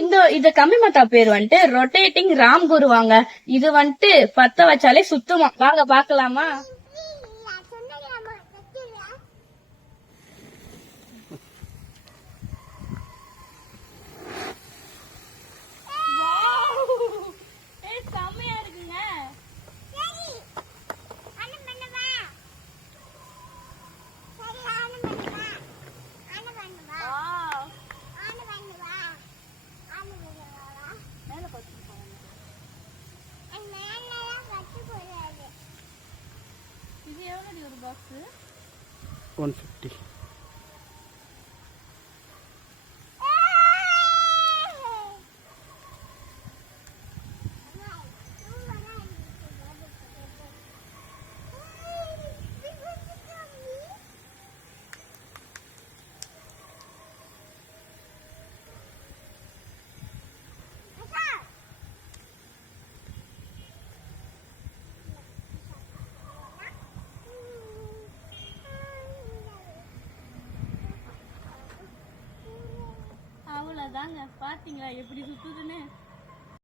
இந்த கம்பி மத்தா பேர் வந்துட்டு ரொட்டேட்டிங் ராம் குருவாங்க. இது வந்துட்டு பத்த வச்சாலே சுத்துமா. வாங்க பாக்கலாமா? இது எவ்வளவு ஒரு பாக்ஸ்? 150. அவ்வளவுதாங்க. பாத்தீங்களா எப்படி சுத்துதுன்னு?